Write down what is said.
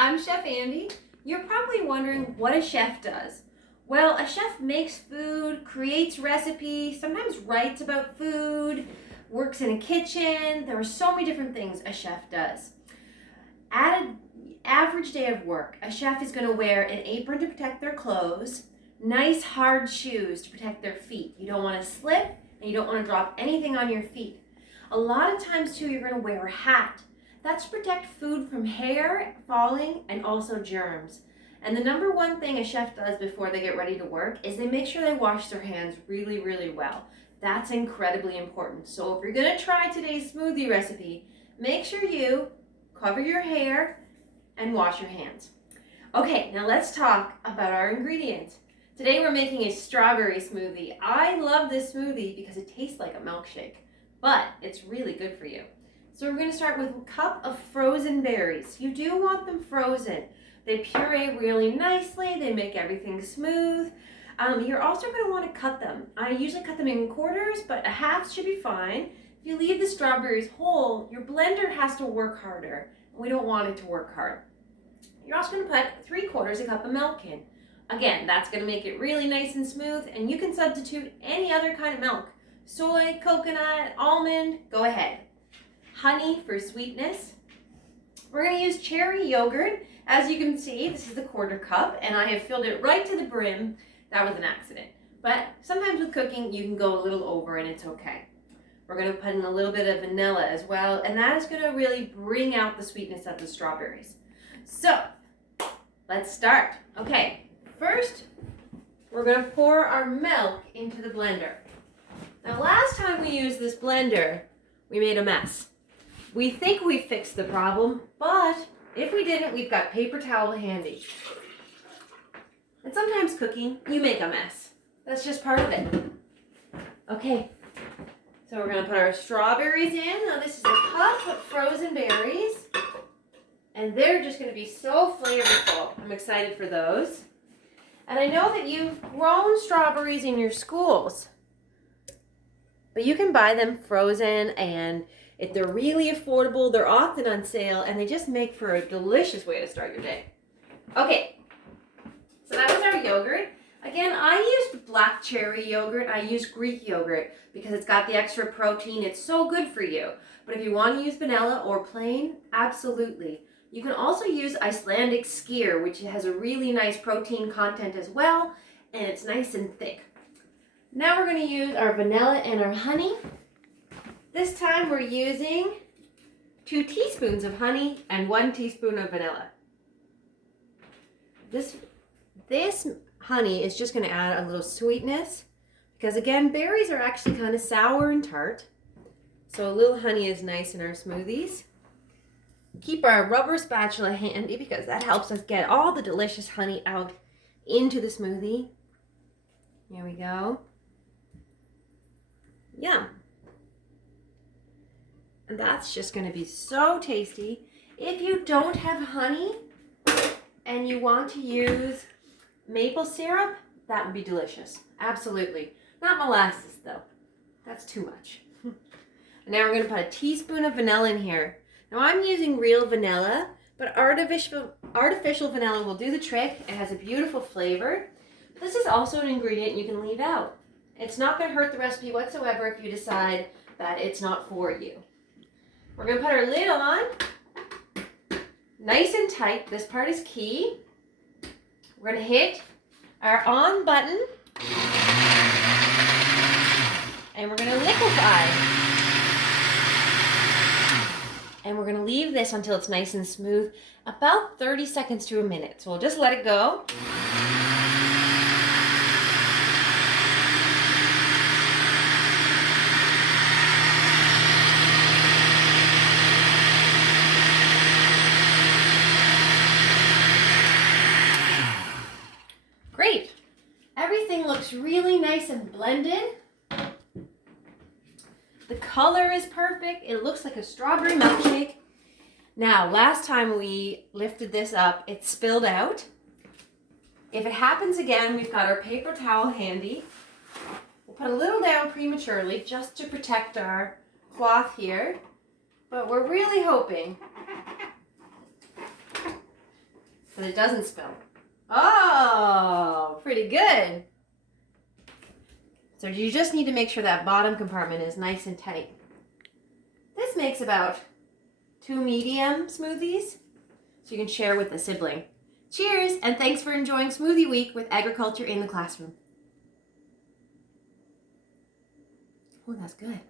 I'm Chef Andie. You're probably wondering what a chef does. Well, a chef makes food, creates recipes, sometimes writes about food, works in a kitchen. There are so many different things a chef does. At an average day of work, a chef is going to wear an apron to protect their clothes, nice hard shoes to protect their feet. You don't want to slip and you don't want to drop anything on your feet. A lot of times too, you're going to wear a hat. That's to protect food from hair falling and also germs. And the number one thing a chef does before they get ready to work is they make sure they wash their hands really, really well. That's incredibly important. So if you're going to try today's smoothie recipe, make sure you cover your hair and wash your hands. Okay, now let's talk about our ingredients. Today we're making a strawberry smoothie. I love this smoothie because it tastes like a milkshake, but it's really good for you. So we're going to start with a cup of frozen berries. You do want them frozen. They puree really nicely. They make everything smooth. You're also going to want to cut them. I usually cut them in quarters, but a half should be fine. If you leave the strawberries whole, your blender has to work harder. We don't want it to work hard. You're also going to put 3/4 cup of milk in. Again, that's going to make it really nice and smooth, and you can substitute any other kind of milk. Soy, coconut, almond, go ahead. Honey for sweetness. We're going to use cherry yogurt. As you can see, this is the 1/4 cup, and I have filled it right to the brim. That was an accident. But sometimes with cooking, you can go a little over, and it's okay. We're going to put in a little bit of vanilla as well, and that is going to really bring out the sweetness of the strawberries. So, let's start. Okay, first, we're going to pour our milk into the blender. Now, last time we used this blender, we made a mess. We think we fixed the problem, but if we didn't, we've got paper towel handy. And sometimes cooking, you make a mess. That's just part of it. Okay, so we're going to put our strawberries in. Now this is a cup of frozen berries, and they're just going to be so flavorful. I'm excited for those. And I know that you've grown strawberries in your schools, but you can buy them frozen, and if they're really affordable, they're often on sale, and they just make for a delicious way to start your day. Okay, so that was our yogurt. Again, I used black cherry yogurt. I used Greek yogurt because it's got the extra protein. It's so good for you. But if you want to use vanilla or plain, absolutely. You can also use Icelandic skyr, which has a really nice protein content as well, and it's nice and thick. Now we're going to use our vanilla and our honey. This time we're using 2 teaspoons of honey and 1 teaspoon of vanilla. This honey is just going to add a little sweetness because, again, berries are actually kind of sour and tart. So a little honey is nice in our smoothies. Keep our rubber spatula handy because that helps us get all the delicious honey out into the smoothie. Here we go. Yum. And that's just going to be so tasty. If you don't have honey and you want to use maple syrup, that would be delicious. Absolutely. Not molasses though. That's too much. And now we're going to put a teaspoon of vanilla in here. Now I'm using real vanilla, but artificial vanilla will do the trick. It has a beautiful flavor. This is also an ingredient you can leave out. It's not going to hurt the recipe whatsoever if you decide that it's not for you. We're going to put our lid on, nice and tight. This part is key. We're going to hit our on button, and we're going to liquefy. And we're going to leave this until it's nice and smooth, about 30 seconds to a minute. So we'll just let it go. Great. Everything looks really nice and blended. The color is perfect. It looks like a strawberry milkshake. Now, last time we lifted this up, it spilled out. If it happens again, we've got our paper towel handy. We'll put a little down prematurely just to protect our cloth here. But we're really hoping that it doesn't spill. Oh, pretty good. So you just need to make sure that bottom compartment is nice and tight. This makes about 2 medium smoothies, so you can share with a sibling. Cheers, and thanks for enjoying Smoothie Week with Agriculture in the Classroom. Oh, that's good.